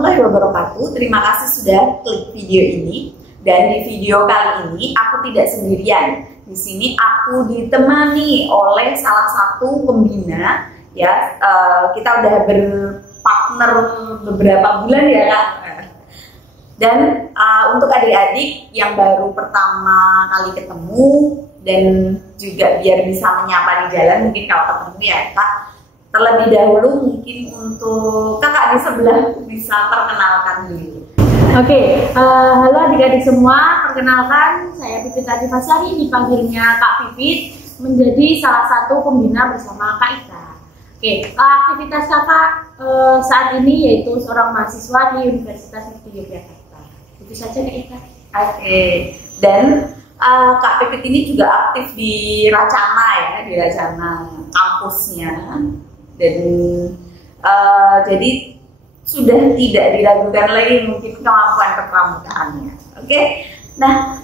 warahmatullahi wabarakatuh. Terima kasih sudah klik video ini. Dan di video kali ini aku tidak sendirian. Di sini aku ditemani oleh salah satu pembina. Ya, kita udah berpartner beberapa bulan ya Kak. Dan untuk adik-adik yang baru pertama kali ketemu dan juga biar bisa menyapa di jalan, mungkin kalau ketemu ya Kak. Terlebih dahulu mungkin untuk kakak di sebelah bisa perkenalkan dulu. Oke, halo adik-adik semua, perkenalkan saya Pipit Adifasari, dipanggilnya Kak Pipit, menjadi salah satu pembina bersama Kak Ika. Oke, aktivitas kakak saat ini yaitu seorang mahasiswa di Universitas Negeri Yogyakarta. Itu saja Kak Ika. Oke, dan Kak Pipit ini juga aktif di Racana ya, di Racana kampusnya. Dan jadi sudah tidak diragukan lagi mungkin kemampuan kepramukaannya. Oke, nah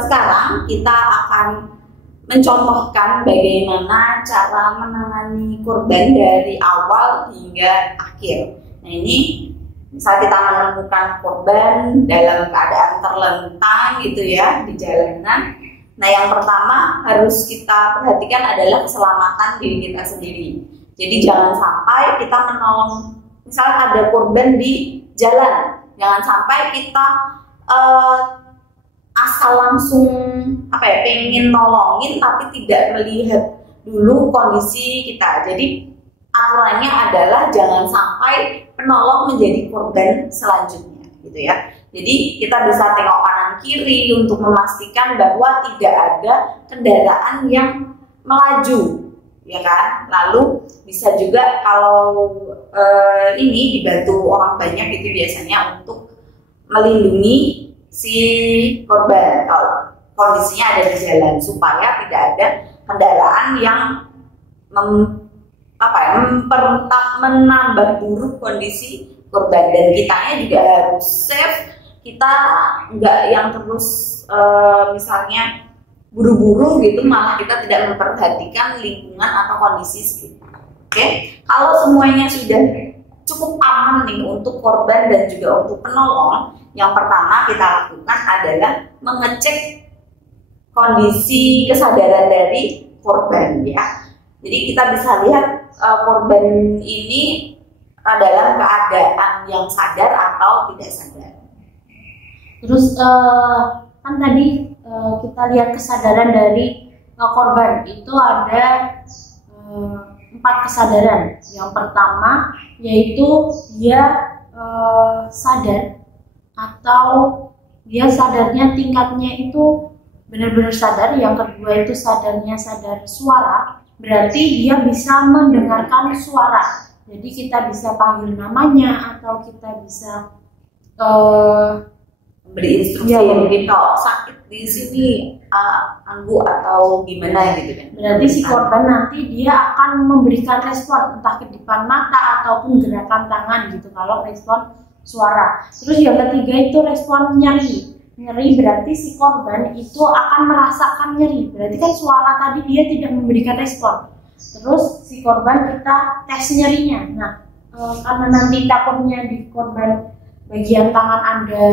sekarang kita akan mencontohkan bagaimana cara menangani korban dari awal hingga akhir. Nah ini misal kita menemukan korban dalam keadaan terlentang gitu ya di jalanan. Nah yang pertama harus kita perhatikan adalah keselamatan diri kita sendiri. Jadi jangan sampai kita menolong, misalnya ada korban di jalan, jangan sampai kita asal langsung pengen nolongin tapi tidak melihat dulu kondisi kita. Jadi aturannya adalah jangan sampai penolong menjadi korban selanjutnya gitu ya. Jadi kita bisa tengok kanan kiri untuk memastikan bahwa tidak ada kendaraan yang melaju, ya kan. Lalu bisa juga kalau ini dibantu orang banyak itu biasanya untuk melindungi si korban kalau kondisinya ada di jalan supaya tidak ada kendaraan yang menambah buruk kondisi korban, dan kitanya juga harus safe. Kita nggak yang terus misalnya buru-buru gitu, malah kita tidak memperhatikan lingkungan atau kondisi sekitar. Oke, kalau semuanya sudah cukup aman nih untuk korban dan juga untuk penolong, yang pertama kita lakukan adalah mengecek kondisi kesadaran dari korban ya. Jadi kita bisa lihat korban ini adalah keadaan yang sadar atau tidak sadar. Terus kan tadi kita lihat kesadaran dari korban itu ada 4 kesadaran. Yang pertama yaitu dia sadar atau dia sadarnya tingkatnya itu benar-benar sadar. Yang kedua itu sadarnya sadar suara, berarti dia bisa mendengarkan suara. Jadi kita bisa panggil namanya atau kita bisa beri instruksi ya, mungkin kalau sakit di sini anggu atau gimana gitu kan. Berarti si korban nanti dia akan memberikan respon entah kedipan mata ataupun gerakan tangan gitu kalau respon suara. Terus yang ketiga itu respon nyeri. Nyeri berarti si korban itu akan merasakan nyeri. Berarti kan suara tadi dia tidak memberikan respon. Terus si korban kita tes nyerinya. Nah, karena nanti takutnya di korban bagian tangan Anda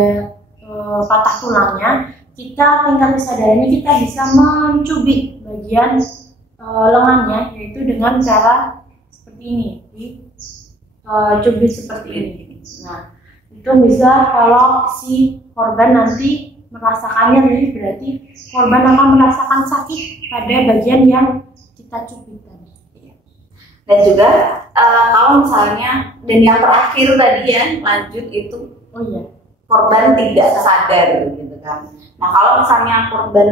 patah tulangnya, kita tingkat kesadarannya kita bisa mencubit bagian lengannya, yaitu dengan cara seperti ini, cubit seperti ini. Nah, itu bisa kalau si korban nanti merasakan nyeri, berarti korban akan merasakan sakit pada bagian yang kita cubit tadi. Dan juga kalau misalnya, dan yang terakhir tadi ya lanjut itu, korban tidak sadar gitu kan. Nah kalau misalnya korban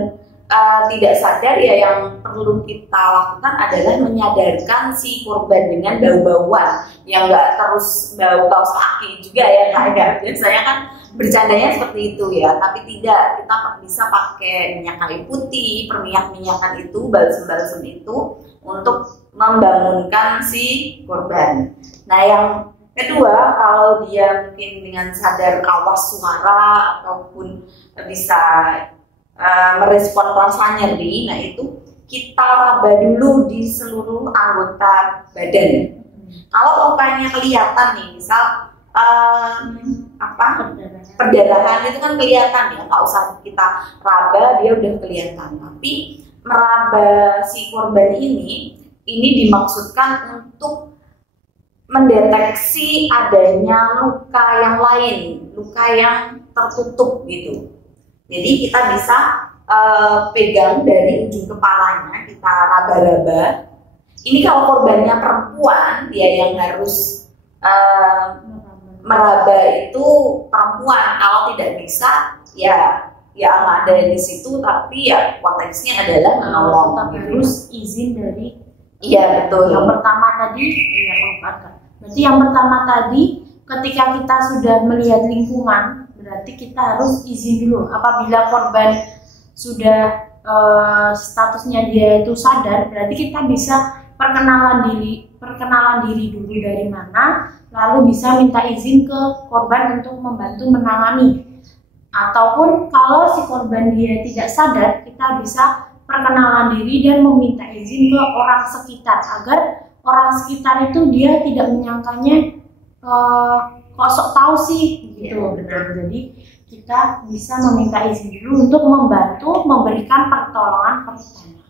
tidak sadar ya, yang perlu kita lakukan adalah menyadarkan si korban dengan bau-bauan yang nggak terus bau kaos kaki juga ya Kak. Biasanya kan bercandanya seperti itu ya, tapi tidak, kita bisa pakai minyak kayu putih, perminyak-minyakan itu, balsem-balsem itu untuk membangunkan si korban. Nah yang kedua, kalau dia mungkin dengan sadar awas suara ataupun bisa merespon rasa nyeri, nah itu kita raba dulu di seluruh anggota badan. Kalau lukanya kelihatan nih, misal perdarahan itu kan kelihatan ya, nggak usah kita raba, dia udah kelihatan. Tapi meraba si korban ini dimaksudkan untuk mendeteksi adanya luka yang lain, luka yang tertutup gitu. Jadi kita bisa pegang dari ujung kepalanya, kita raba-raba. Ini kalau korbannya perempuan, dia yang harus meraba itu perempuan. Kalau tidak bisa, ya nggak ada di situ. Tapi ya konteksnya adalah menolong. Tapi harus izin dari. Iya betul. Yang pertama tadi, ya merupakan. Berarti yang pertama tadi, ketika kita sudah melihat lingkungan, berarti kita harus izin dulu. Apabila korban sudah statusnya dia itu sadar, berarti kita bisa perkenalan diri dulu dari mana, lalu bisa minta izin ke korban untuk membantu menangani. Ataupun kalau si korban dia tidak sadar, kita bisa perkenalan diri dan meminta izin ke orang sekitar agar orang sekitar itu dia tidak menyangkanya kok sok tahu sih gitu. Benar. Jadi kita bisa meminta izin dulu untuk membantu memberikan pertolongan pertama.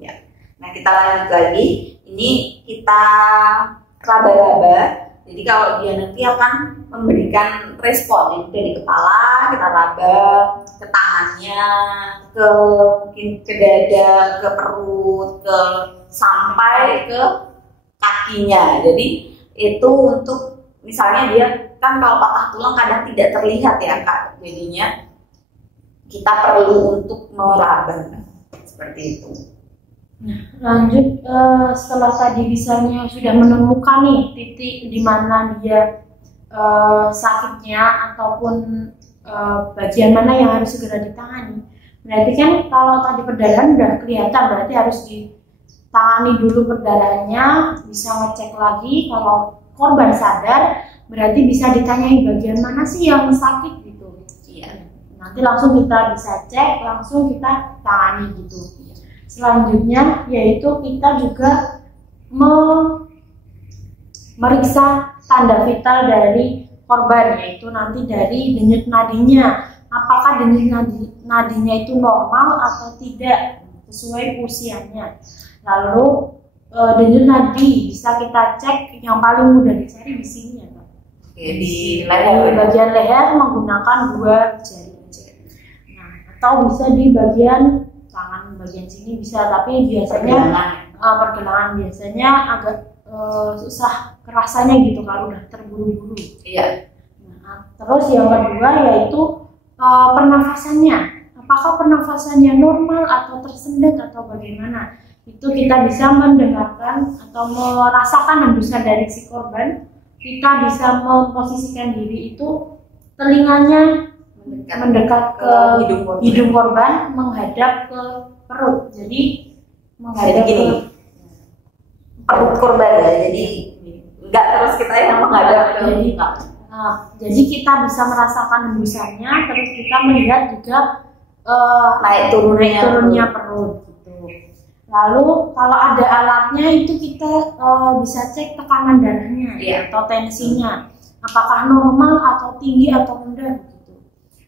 Ya. Nah kita lanjut lagi. Ini kita raba-raba. Jadi kalau dia nanti akan memberikan respon dari kepala, kita raba ke tangannya, ke mungkin ke dada, ke perut, sampai ke kakinya. Jadi itu untuk misalnya dia kan kalau patah tulang kadang tidak terlihat ya Kak. Jadinya kita perlu untuk meraba seperti itu. Nah, lanjut setelah tadi misalnya sudah menemukan nih titik di mana dia sakitnya ataupun bagian mana yang harus segera ditangani. Berarti kan kalau tadi perdarahan udah kelihatan, berarti harus ditangani dulu perdarahannya, bisa ngecek lagi. Kalau korban sadar, berarti bisa ditanyai bagian mana sih yang sakit gitu. Iya. Nanti langsung kita bisa cek, langsung kita tangani gitu. Selanjutnya yaitu kita juga memeriksa tanda vital dari korban, yaitu nanti dari denyut nadinya. Apakah denyut nadinya itu normal atau tidak sesuai usianya. Lalu denyut nadi bisa kita cek, yang paling mudah dicari di sini ya Pak. Di bagian leher menggunakan 2 jari. Nah, atau bisa di bagian tangan, bagian sini bisa, tapi biasanya pergelangan biasanya agak susah kerasanya gitu kalau udah terburu-buru. Iya. Nah, terus yang kedua yaitu pernafasannya. Apakah pernafasannya normal atau tersendat atau bagaimana? Itu kita bisa mendengarkan atau merasakan hembusan dari si korban. Kita bisa memposisikan diri itu telinganya mendekat ke hidung korban, menghadap ke perut. Jadi menghadap gini, ke perut korban ya. Jadi enggak terus kita yang menghadap ke jadi kita bisa merasakan hembusannya, terus kita melihat juga naik turunnya perut gitu. Lalu kalau ada alatnya itu kita bisa cek tekanan darahnya atau tensinya, apakah normal atau tinggi atau rendah.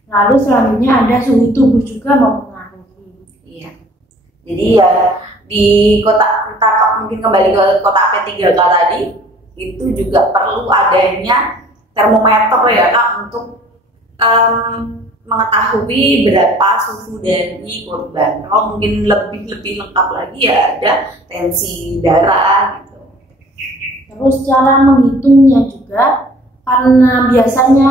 Lalu selanjutnya ada suhu tubuh juga mempengaruhi. Iya. Jadi ya di kotak kita mungkin kembali ke kotak P3K tadi, itu juga perlu adanya termometer ya Kak untuk mengetahui berapa suhu dari korban. Kalau mungkin lebih lengkap lagi ya ada tensi darah gitu. Terus cara menghitungnya juga, karena biasanya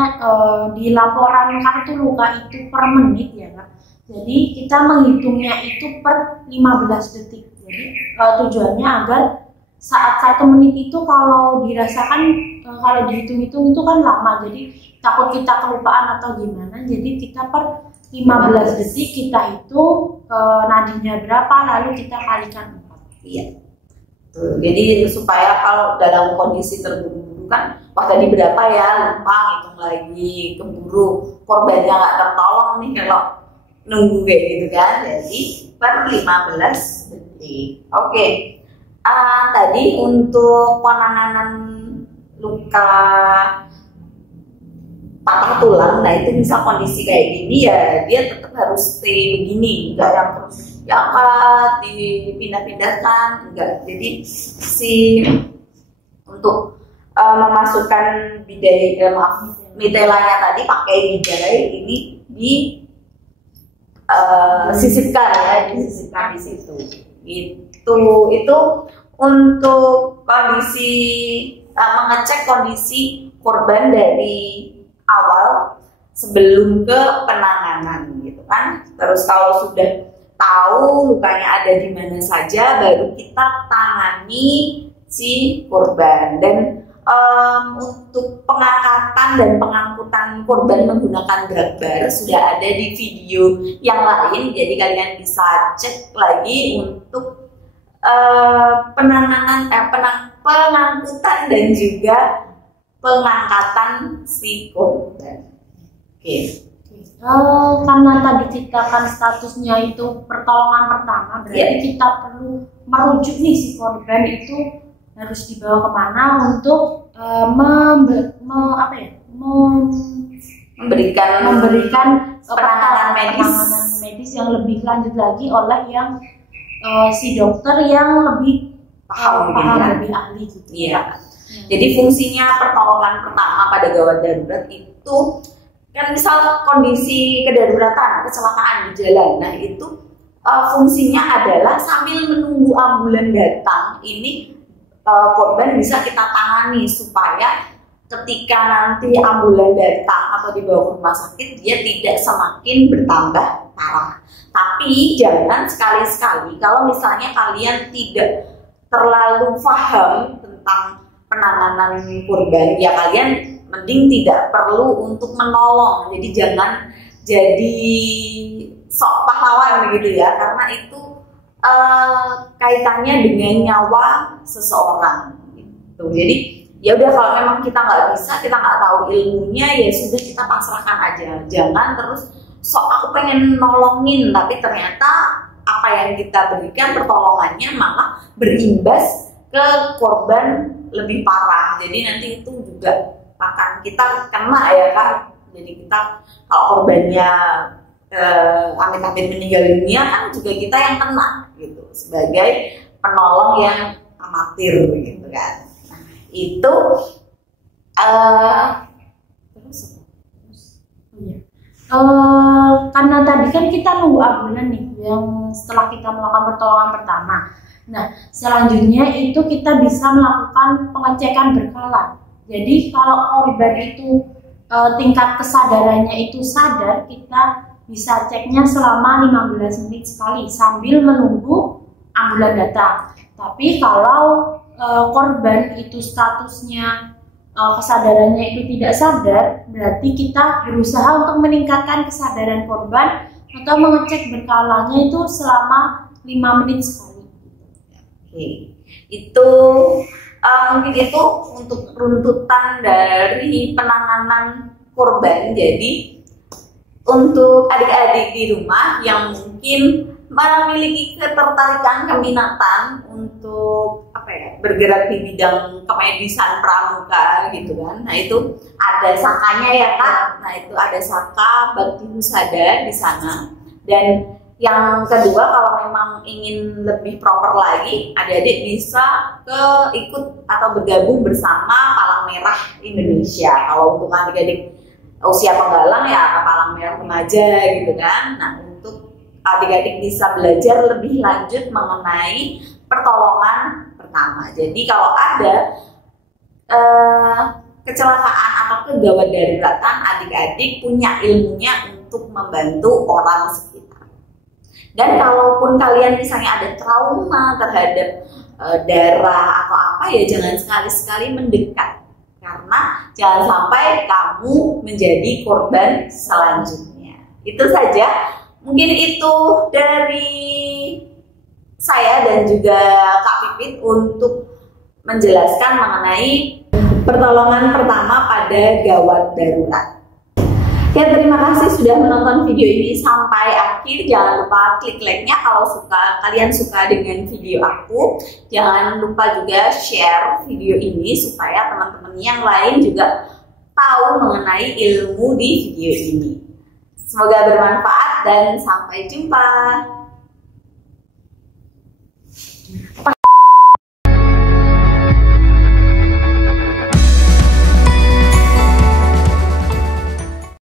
di laporan kartu luka itu per menit ya Kak. Jadi kita menghitungnya itu per 15 detik. Jadi tujuannya agar saat 1 menit itu kalau dirasakan, kalau dihitung-hitung itu kan lama. Jadi takut kita kelupaan atau gimana. Jadi kita per 15 detik kita hitung nadinya berapa, lalu kita kalikan 4. Iya. Jadi supaya kalau dalam kondisi terburu-buru kan, wah tadi berapa ya, lupa hitung lagi, keburu korbannya nggak tertolong nih kalau nunggu kayak gitu kan. Jadi per 15 detik Oke. Tadi untuk penanganan luka patah tulang, nah itu misal kondisi kayak gini ya dia tetap harus stay begini, enggak yang terus diangkat, dipindah-pindahkan, enggak. Jadi untuk memasukkan mitelanya tadi pakai bidai ini disisipkan di situ. Itu untuk kondisi mengecek kondisi korban dari awal sebelum ke penanganan gitu kan. Terus kalau sudah tahu lukanya ada di mana saja, baru kita tangani si korban. Dan untuk pengangkatan dan pengangkutan korban menggunakan drag bar sudah ada di video yang lain, jadi kalian bisa cek lagi untuk pengangkutan dan juga pengangkatan si korban. Oke. Karena tadi kita kan statusnya itu pertolongan pertama, berarti kita perlu merujuk nih si korban itu harus dibawa kemana untuk memberikan penanganan medis yang lebih lanjut lagi oleh yang si dokter yang lebih paham lebih ahli gitu. Iya. Jadi fungsinya pertolongan pertama pada gawat darurat itu kan misal kondisi kedaruratan, kecelakaan di jalan. Nah, itu fungsinya adalah sambil menunggu ambulan datang, ini korban bisa kita tangani supaya ketika nanti ambulan datang atau dibawa ke rumah sakit dia tidak semakin bertambah parah. Tapi jangan sekali-sekali kalau misalnya kalian tidak terlalu paham tentang penanganan korban, ya kalian mending tidak perlu untuk menolong. Jadi jangan jadi sok pahlawan gitu ya, karena itu kaitannya dengan nyawa seseorang gitu. Jadi ya udah, kalau memang kita nggak bisa, kita nggak tahu ilmunya, ya sudah kita pasrahkan aja. Jangan terus sok aku pengen nolongin tapi ternyata apa yang kita berikan pertolongannya malah berimbas ke korban lebih parah. Jadi nanti itu juga akan kita kena ya kan. Jadi kita kalau korbannya amit-amit meninggal dunia kan juga kita yang kena gitu sebagai penolong yang amatir gitu kan. Nah, itu karena tadi kan kita nunggu ambulan nih yang setelah kita melakukan pertolongan pertama. Nah, selanjutnya itu kita bisa melakukan pengecekan berkala. Jadi kalau korban itu tingkat kesadarannya itu sadar, kita bisa ceknya selama 15 menit sekali sambil menunggu ambulan datang. Tapi kalau korban itu statusnya kesadarannya itu tidak sadar, berarti kita berusaha untuk meningkatkan kesadaran korban atau mengecek berkalanya itu selama 5 menit sekali. Oke. Itu mungkin itu untuk runtutan dari penanganan korban. Jadi untuk adik-adik di rumah yang mungkin memiliki ketertarikan, keminatan untuk bergerak di bidang kemedisan pramuka gitu kan. Nah, itu ada sakanya ya Kak. Nah, itu ada saka bakti husada di sana. Dan yang kedua, kalau memang ingin lebih proper lagi, adik-adik bisa ikut atau bergabung bersama Palang Merah Indonesia. Kalau untuk adik-adik usia penggalang ya Palang Merah Remaja gitu kan. Nah, untuk adik-adik bisa belajar lebih lanjut mengenai pertolongan pertama. Jadi kalau ada kecelakaan atau kegawat daruratan, adik-adik punya ilmunya untuk membantu orang sekitar. Dan kalaupun kalian misalnya ada trauma terhadap darah atau apa, ya jangan sekali-sekali mendekat, karena jangan sampai kamu menjadi korban selanjutnya. Itu saja, mungkin itu dari saya dan juga Kak Pipit untuk menjelaskan mengenai pertolongan pertama pada gawat darurat. Oke, terima kasih sudah menonton video ini sampai akhir. Jangan lupa klik like-nya kalau kalian suka dengan video aku. Jangan lupa juga share video ini supaya teman-teman yang lain juga tahu mengenai ilmu di video ini. Semoga bermanfaat dan sampai jumpa.